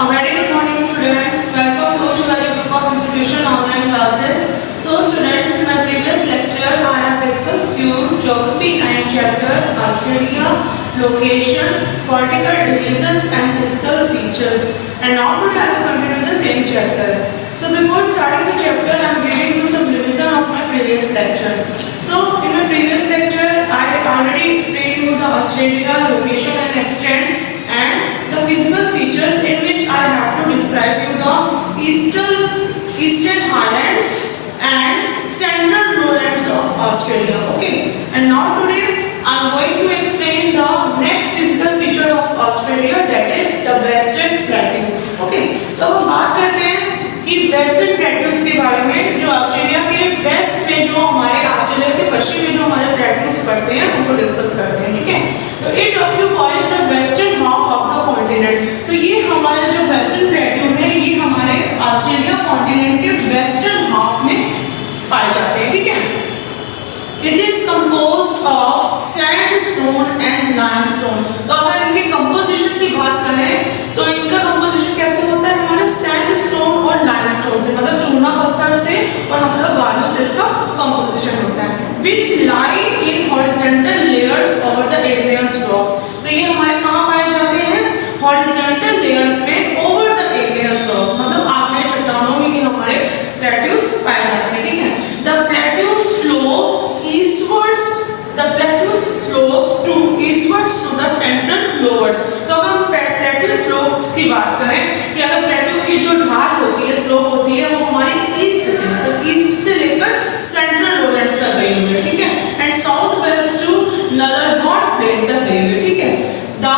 A very good morning, students. Welcome to Shivali Group of Institution online classes. So, students, in my previous lecture, I have discussed few geography and chapter Australia, location, political divisions, and physical features. And now today I will continue the same chapter. So, before starting the chapter, I am giving you some revision of my previous lecture. So, in my previous lecture, I already explained you the Australia, location, and extent, and the physical features in which I have to describe you the eastern highlands and central lowlands of Australia. Okay, and now today I am going to explain the next physical feature of Australia, that is the Western Plateau. Okay, तो हम बात करते हैं कि western plateaus के बारे में, जो ऑस्ट्रेलिया के वेस्ट में, जो हमारे ऑस्ट्रेलिया के पश्चिम में जो हमारे प्लेट्यूज पड़ते हैं उनको डिस्कस करते हैं. ठीक है, तो it occupies the western half of the continent. तो ये हमारे जो वेस्टर्न प्लेट्यू है ये हमारे ऑस्ट्रेलिया कॉन्टिनेंट के वेस्टर्न हाफ में पाए जाते हैं. ठीक है, it is composed of sandstone and limestone. तो अगर इनके कंपोजिशन की बात करें तो इनका कंपोजिशन कैसे होता है, हमारे सैंडस्टोन और लाइमस्टोन से, मतलब चूना पत्थर से और मतलब बालू से इसका कंपोजिशन होता है. Which lie in horizontal layers over the areas rocks. तो ये हमारे कहाँ पाए जाते हैं, हॉरिजॉन्टल लेयर्स में ओवर द एरियाज रॉक्स, मतलब आग्नेय चट्टानों में ये हमारे प्लेट्यूज पाए जाते हैं. ठीक है, the plateau slope eastwards, the plateau slopes to eastwards to the central lowers. तो अगर हम प्लेट्यू स्लोप्स की बात करें कि अगर प्लेट्यू की जो ढाल होती है, स्लोप होती है, वो हमारी ईस्ट से, तो ईस्ट से लेकर सेंट्रल लोलैंड्स तक गई हुई है. ठीक है, and south west to Nullarbor plain तक गई हुई है. ठीक है, the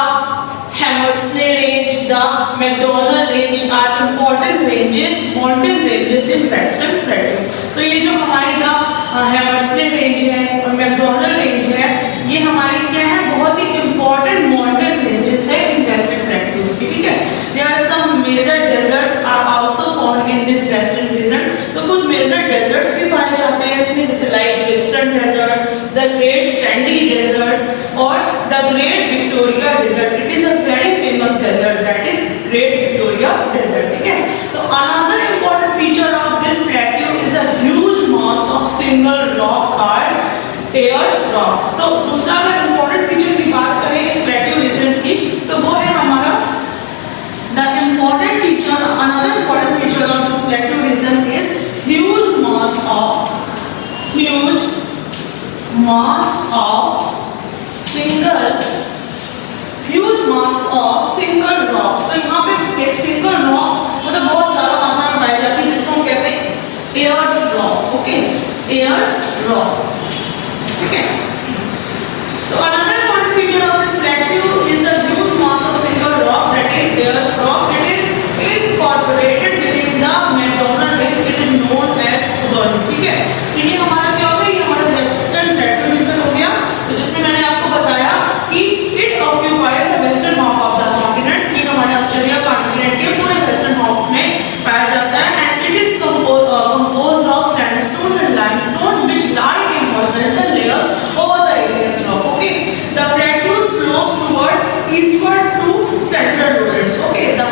Hamersley range, the McDonald range are important ranges, mountain ranges in western plateau. तो ये जो हमारी द हैमर्सले रेंज है और मैकडॉनल्ड रेंज है, ये हमारी क्या है, बहुत ही इंपॉर्टेंट माउंटेन रेंजेस है इन वेस्टर्न प्लेट्यूज की. ठीक है, there are some major deserts are also found in this western region. तो कुछ मेजर डेजर्ट्स भी पाए जाते हैं इसमें, जैसे like Gibson desert, the great sandy desert और the great Victoria desert. It is a very famous desert, that is great Victoria desert. ठीक है, तो another important feature of this plateau is a huge mass of single rock called Ayers rock. तो दूसरा अगर important feature की बात करें इस प्लेट्यू रीजन की, तो वो है हमारा the important feature, another important feature of this plateau region is huge mass of single rock. तो यहाँ पे एक सिंगल रॉक मतलब बहुत ज्यादा मात्रा में पाई जाती है, जिसको हम कहते हैं Ayers Rock. Okay, Ayers Rock. ठीक है, तो another important feature of this plateau is the huge mass of single rock, that is Ayers Rock. It is incorporated within the McDonald range, it is known as burn. ठीक है, तो ये हमारा क्या होगा, ये हमारा वेस्टर्न प्लेट्यू रीजन हो गया, तो जिसमें मैंने आपको बताया कि it occupies the western half of the continent. ये हमारे ऑस्ट्रेलिया कॉन्टिनेंट के पूरे वेस्टर्न हाफ में पाया जाता है. And it is composed of sandstone and limestone which lie in horizontal layers over the areas rock. Okay, the plateau slopes toward eastward to central lowlands. Okay, the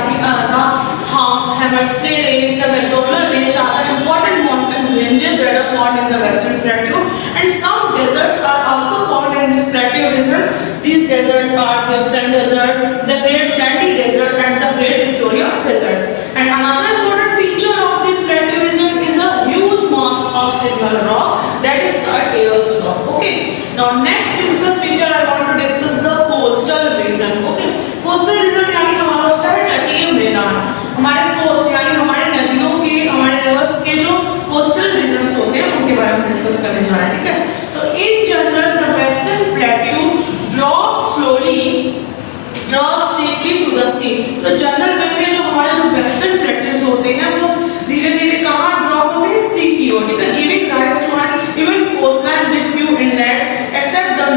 Hamersley Range, the McDonald Range are the important mountain ranges that are found in the western plateau, and some deserts are also found in this plateau region. These deserts are Gibson Desert, the Great Sandy Desert, and the Great Victoria Desert. And another important feature of this plateau region is a huge mass of single rock, that is called Ayers rock. Okay, now next physical feature I want to discuss the coastal region. Okay, coastal region यानी हमारा होता है तटीय मैदान. हमारे coast यानी हमारे नदियों के, हमारे रिवर्स के जो कोस्टल रीजन्स होते हैं उनके बारे में डिस्कस करने जा रहे हैं. ठीक है, तो in general the western plateau drop deeply to the sea. तो जनरल वे में जो हमारे जो वेस्टर्न प्लेट्यूज होते हैं वो धीरे धीरे कहाँ ड्रॉप होते हैं, सी की ओर. ठीक है, giving rise to an even coastline with few inlets except the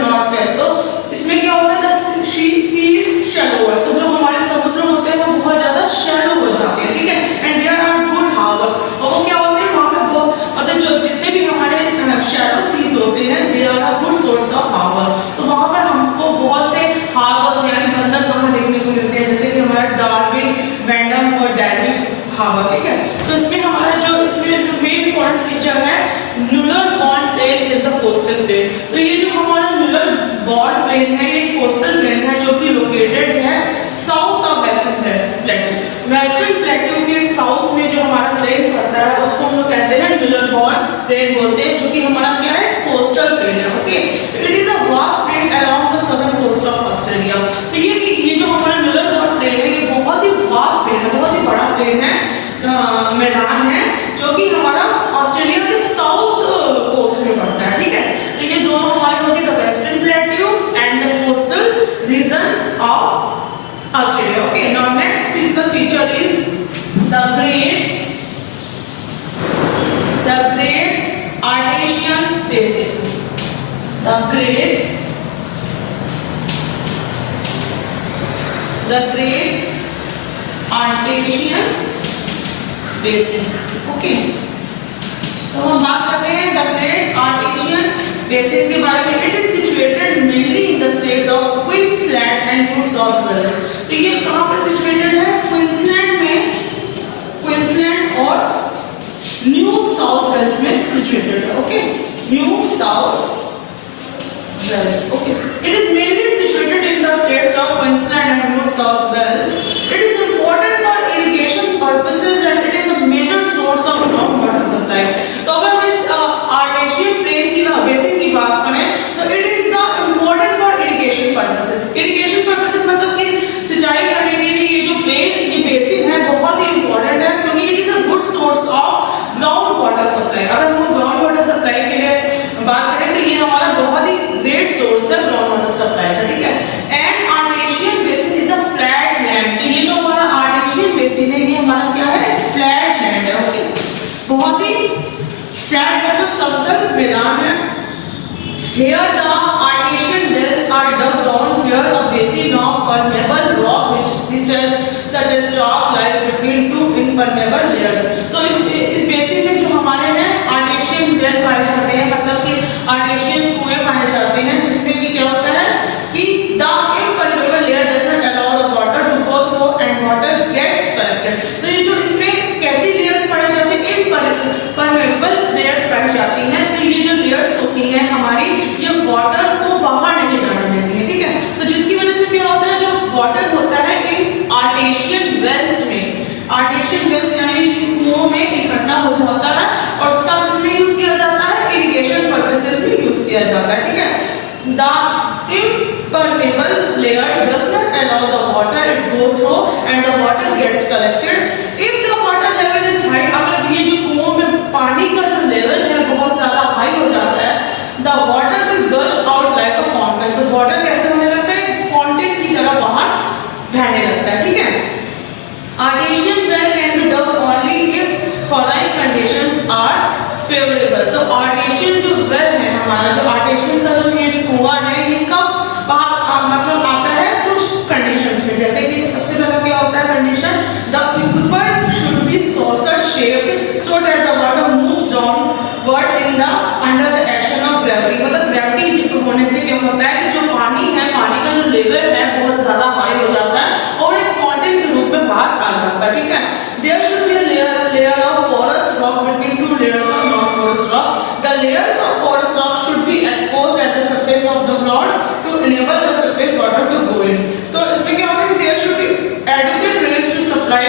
बोलते हैं, जो कि हमारा क्या है, कोस्टल प्लेन है। Okay, it is a vast plain along the southern coast of Australia. तो ये जो हमारा मिलर बर्ड प्लेन है, ये बहुत ही वास्ट प्लेन है, बहुत ही बड़ा प्लेन है, मैदान है, जो कि हमारा ऑस्ट्रेलिया के साउथ कोस्ट में पड़ता है। ठीक है, तो ये दोनों हमारे हो गए the western plateaus and the coastal region of Australia. Okay, now next physical feature is the great Artesian basin. The Great Artesian basin. Okay. तो हम बात करते हैं द ग्रेट आर्टेशियन बेसिन के बारे में। It is situated mainly in the state of Queensland and New South Wales. तो ये कहाँ पे सिचुएटेड है, क्वींसलैंड में, क्वींसलैंड और न्यू साउथ वेल्स में सिचुएटेड है। Okay, New South Wales. Okay, it is mainly situated in the states of Queensland and New South Wales. It is important for irrigation purposes and it is a major source of ground water supply. तो अगर हम इस artesian plane की basin की बात करें तो it is the important for irrigation purposes. Irrigation purposes मतलब कि सिंचाई करने के लिए ये जो प्लेन, ये बेसिन है, बहुत ही इंपॉर्टेंट है, क्योंकि it is a good source of ground water supply. अगर हम ग्राउंड वाटर सप्लाई के लिए बात करें तो ये हमारा बहुत ही ग्रेट सोर्स है ग्राउंड वाटर सप्लाई का। ठीक है, and artesian basin is a flat land. तो ये जो हमारा आर्टेशियन बेसिन है, ये हमारा क्या है, फ्लैट लैंड है। ओके, बहुत ही फ्लैट मतलब समतल मैदान है। Here the Artesian wells are dug down where a basin of permeable rock which such as chalk lies between two impermeable layers. तो इस बेसिन में जो हमारे हैं आर्टेशियन वेल पाए जाते हैं, मतलब कि आर्टेशियन कुएं पाए जाते हैं, जिसमें कि क्या होता है कि the impermeable layer does not allow the water to go through and water gets collected. तो ये जो इसमें कैसी लेयर्स पाई जाती हैं, impermeable layers पाई जाती हैं। तो ये जो लेयर्स होती हैं हमारी, ये वाटर को बाहर नहीं जाने देती है। ठीक है, तो जिसकी वजह से क्या होता है, जो वाटर होता है इन आर्टेशियन वेल्स में, आर्टेशियन वेल्स यानी कुओं में इकट्ठा हो जाता है और उसका इसमें यूज किया जाता है, इरिगेशन पर्पसेस में यूज किया जाता है। ठीक है, the impermeable layer does not allow the water to go through and the water gets collected. If the water level is high, अगर ये जो कुओं में पानी का जो लेवल है बहुत ज्यादा हाई हो जाता है, the water will gush out like a fountain. तो वाटर कैसे होने लगता है, फाउंटेन की तरह बाहर बहने लगता है। ठीक है, artesian well can be dug only if following conditions are favorable. तो artesian जो well है हमारा, जो artesian का जो ये कुआं है, ये कब मतलब आता है कुछ कंडीशंस में, जैसे कि सबसे पहला क्या होता है condition, the aquifer should be saucer shaped so that the water moves downward in the under the action of gravity. मतलब ग्रेविटी होने से क्या होता है कि जो पानी है, पानी का जो लेवल है बहुत ज्यादा हाई हो जाता है और एक फाउंटेन के रूप में बाहर आ जाता है। ठीक है, there should be a layer of porous rock between two layers of non-porous rock. The layers of porous rock should be exposed at the surface of the ground to enable the surface water to go in. तो इसमें क्या होता है कि there should be adequate rains to supply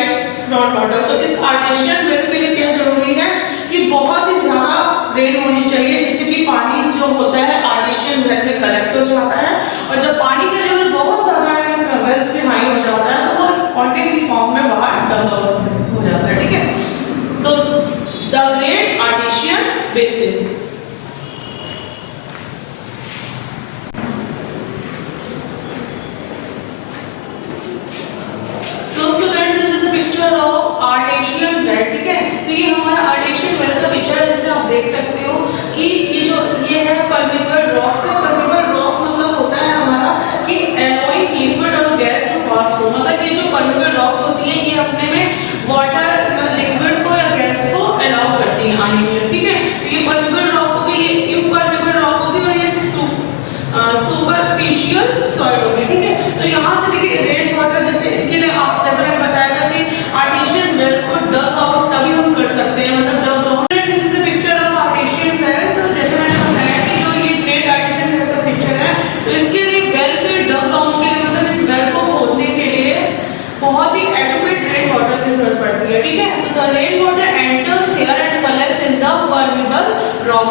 ground water. तो इस artesian well के लिए क्या जरूरी है कि बहुत ही ज्यादा रेन होनी चाहिए, जिससे कि पानी जो होता है आर्टेशियन वेल में कलेक्ट हो जाता है, और जब पानी का लेवल बहुत ज्यादा वेल्स में हाई हो जाता है तो वो फाउंटेन की फॉर्म में बाहर डग आउट हो जाता है। ठीक है, तो द ग्रेट आर्टेशियन बेसिन। ठीक है, तो ये हमारा आर्टेशियन वेल का पिक्चर है, जिसे आप देख सकते हो कि ये है परमेबल रॉक्स है। परमेबल रॉक्स मतलब होता है हमारा कि एलोइंग लिक्विड और गैस को पास हो, मतलब ये जो परमेबल रॉक्स होती हैं ये अपने में वाटर लिक्विड को या गैस को अलाउ करती हैं आने के लिए। ठीक है, तो ये परमेबल रॉक हो गई, ये इम्परमेबल रॉक होगी और ये सुपरफिशियल सॉइल होगी। ठीक है, तो यहाँ से देखिए रेन वाटर, जैसे इसके लिए आप जैसा मैंने बताया था कि आर्टेशियन वेल को डग आउट तभी हम कर सकते हैं, मतलब dug down. This is a picture of artesian well. तो जैसे मैंने बताया कि जो ये ग्रेट आर्टेशियन वेल का पिक्चर है, तो इसके लिए वेल के डग डाउन के लिए, मतलब इस वेल को खोदने के लिए बहुत ही एडिक्वेट रेन वाटर की जरूरत पड़ती है। ठीक है, तो the rain water enters here and collects in the permeable rock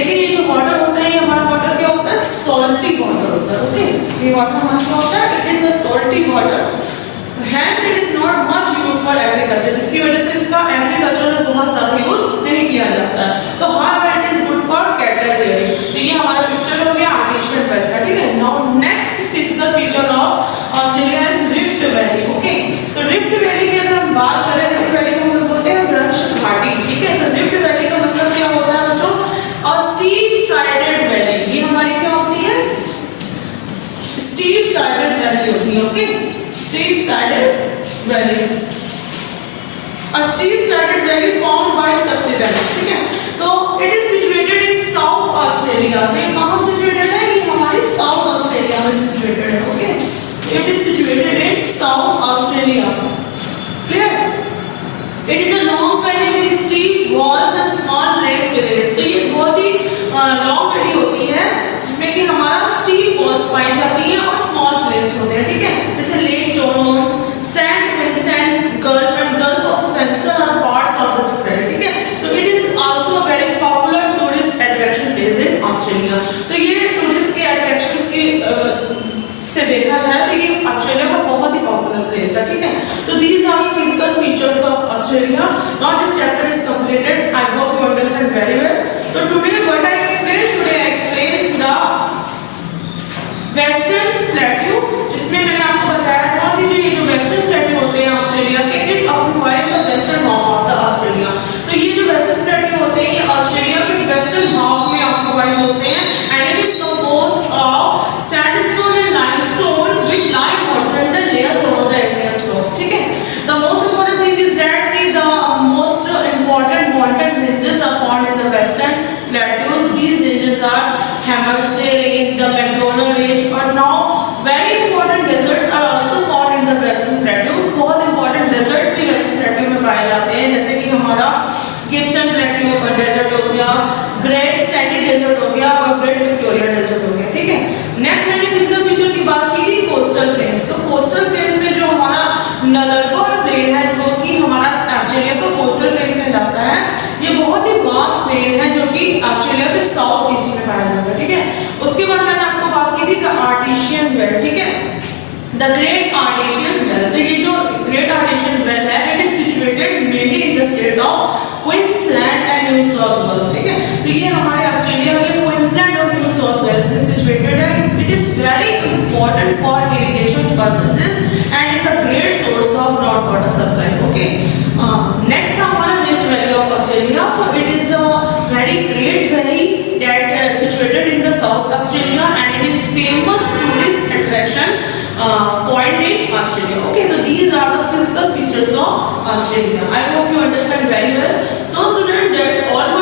लेकिन ये जो वाटर होता है, ये हमारा वाटर क्या होता है, सॉल्टी वाटर होता है। ओके, ये वाटर हमारा क्या होता है, it is a salty water, hence it is not much use for agriculture, जिसकी वजह से इसका एग्रीकल्चर में बहुत ज्यादा यूज नहीं किया जाता है। तो however it is good for cattle rearing. तो ये हमारा पिक्चर हो गया आर्टिफिशियल वेल का, ठीक है। Now next physical feature of Australia is rift valley. Okay, तो रिफ्ट वैली की अगर हम बात करें, रिफ्ट वैली को हम लोग बोलते हैं ग्रंश घाटी, ठीक है। तो रिफ्ट वैली का मतलब क्या होता है बच्चों, अ स्टीप साइडेड वैली। ये हमारी क्या होती है, स्टीप साइडेड वैली होती है। Okay, steep sided valley, a steep sided valley formed by subsidence, ठीक है। तो it is situated in South Australia। ये कहाँ situated है, ये हमारी South Australia में situated है। Okay, it is situated in South Australia, clear? It is a long valley with steep walls and small plains within it। तो ये बहुत ही long valley होती है जिसमें कि हमारा steep walls पाई जाती है और small plains होते हैं, ठीक है। जैसे lake Toronto, Saint Vincent, gulf of Spencer और पार्ट्स ऑफ द ट्रेड, ठीक है। तो it is also a very popular tourist attraction place in Australia. तो ये टूरिस्ट के अट्रैक्शन की से देखा जाए तो ये ऑस्ट्रेलिया का बहुत ही पॉपुलर प्लेस है, ठीक है। तो these are the physical features of Australia. Now this chapter is completed, I hope you understand very well. तो today what I explain, today I explain the western plateau, जिसमें मैंने आपको बताया था कि ये जो वेस्टर्न प्लेट्यू होते हैं ऑस्ट्रेलिया के, it occupies the western half of the Australia. तो ये जो वेस्टर्न प्लेट्यू होते हैं ये ऑस्ट्रेलिया के वेस्टर्न हाफ में ऑक्युपाइज होते हैं, and it is composed of sandstone and limestone which lie horizontal layers over the igneous rocks, ठीक है। The most important thing is that the most important mountain ranges are found in the western plateaus. These ranges are Hamersley Range, the McDonald Range, और now very important deserts are also found in the western plateau। बहुत important desert भी western plateau में पाए जाते हैं, जैसे कि हमारा गिब्सन प्लेट्यू डेजर्ट हो गया, ग्रेट सैंडी डेजर्ट हो गया और ग्रेट विक्टोरिया डेजर्ट हो गया, ठीक है। नेक्स्ट मैंने फिजिकल फीचर की बात की थी कोस्टल प्लेन्स। तो कोस्टल प्लेन्स में जो हमारा नलरबर्ग प्लेन है, जो कि हमारा ऑस्ट्रेलिया का कोस्टल प्लेन कहलाता है, ये बहुत ही वास्ट प्लेन है जो कि ऑस्ट्रेलिया के साउथ ईस्ट में पाया जाता है, ठीक है। उसके बाद मैंने आपको बात की थी द आर्टेशियन वेल, ठीक है, द ग्रेट आर्टेशियन वेल। तो ये जो ग्रेट आर्टेशियन वेल है, it is situated mainly in the state of Queensland and New South Wales, ठीक है। तो ये हमारे ऑस्ट्रेलिया के क्वींसलैंड और न्यू साउथ वेल्स में सिचुएटेड है। It is very important for irrigation purposes and is a great source of ground water supply. Okay, next हमारा रिफ्ट वैली ऑफ ऑस्ट्रेलिया। तो it is a very great valley that situated in the south Australia and it is famous tourist attraction point in Australia. Okay, so these are the physical features of Australia. I hope you understand very well. So students, that's all